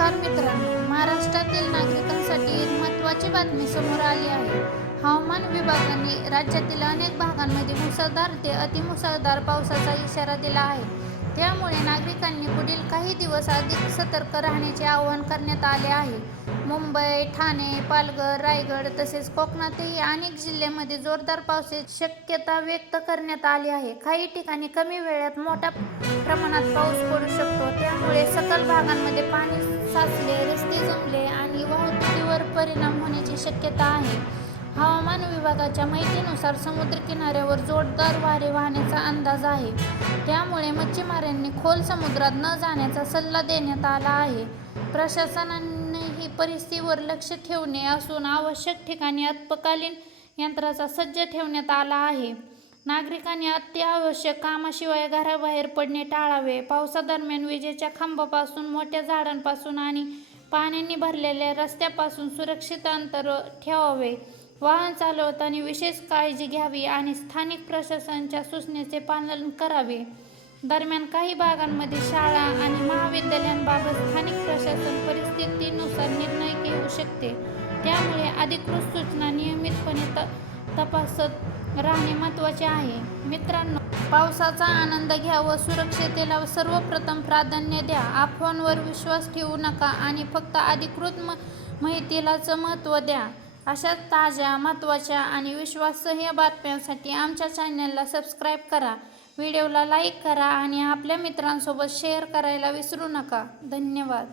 नमस्कार मित्रांनो, महाराष्ट्रातील नागरिकांसाठी एक महत्त्वाची बातमी समोर आली आहे. हवामान विभागाने राज्यातील अनेक भागांमध्ये मुसळधार ते अतिमुसळधार पावसाचा इशारा दिला आहे. त्यामुळे नागरिकांनी पुढील काही दिवस अधिक सतर्क राहण्याचे आवाहन करण्यात आले आहे. मुंबई, ठाणे, पालघर, रायगड तसेच कोकणातही अनेक जिल्ह्यांमध्ये जोरदार पावसाची शक्यता व्यक्त करण्यात आली आहे. काही ठिकाणी कमी वेळात मोठ्या प्रमाणात पाऊस पडू शकतो. त्यामुळे सखल भागांमध्ये पाणी साचले, रस्ते जमले आणि वाहतुकीवर परिणाम होण्याची शक्यता आहे. हवामान विभागाच्या माहितीनुसार समुद्रकिनाऱ्यावर जोरदार वारे वाहण्याचा अंदाज आहे. त्यामुळे मच्छीमारांनी खोल समुद्रात न जाण्याचा सल्ला देण्यात आला आहे. प्रशासनानेही परिस्थितीवर लक्ष ठेवणे असून आवश्यक ठिकाणी अल्पकालीन यंत्रणा सज्ज ठेवण्यात आला आहे. नागरिकांनी अत्यावश्यक कामाशिवाय घराबाहेर पडणे टाळावे. पावसादरम्यान विजेच्या खांबापासून, मोठ्या झाडांपासून आणि पाण्याने भरलेल्या रस्त्यापासून सुरक्षित अंतर ठेवावे. वाहन चालवताना विशेष काळजी घ्यावी आणि स्थानिक प्रशासनाच्या सूचनेचे पालन करावे. दरम्यान काही भागांमध्ये शाळा आणि महाविद्यालयांबाबत स्थानिक प्रशासन परिस्थितीनुसार निर्णय घेऊ शकते. त्यामुळे अधिकृत सूचना नियमितपणे तपासत राहणे महत्त्वाचे आहे. मित्रांनो, पावसाचा आनंद घ्या व सुरक्षिततेला सर्वप्रथम प्राधान्य द्या. अफवांवर विश्वास ठेवू नका आणि फक्त अधिकृत माहितीलाच महत्त्व द्या. अशाच ताज्या, महत्त्वाच्या आणि विश्वासार्ह बातम्यांसाठी आमच्या चॅनलला सबस्क्राईब करा. व्हिडिओला लाईक करा आणि आपल्या मित्रांसोबत शेअर करायला विसरू नका. धन्यवाद.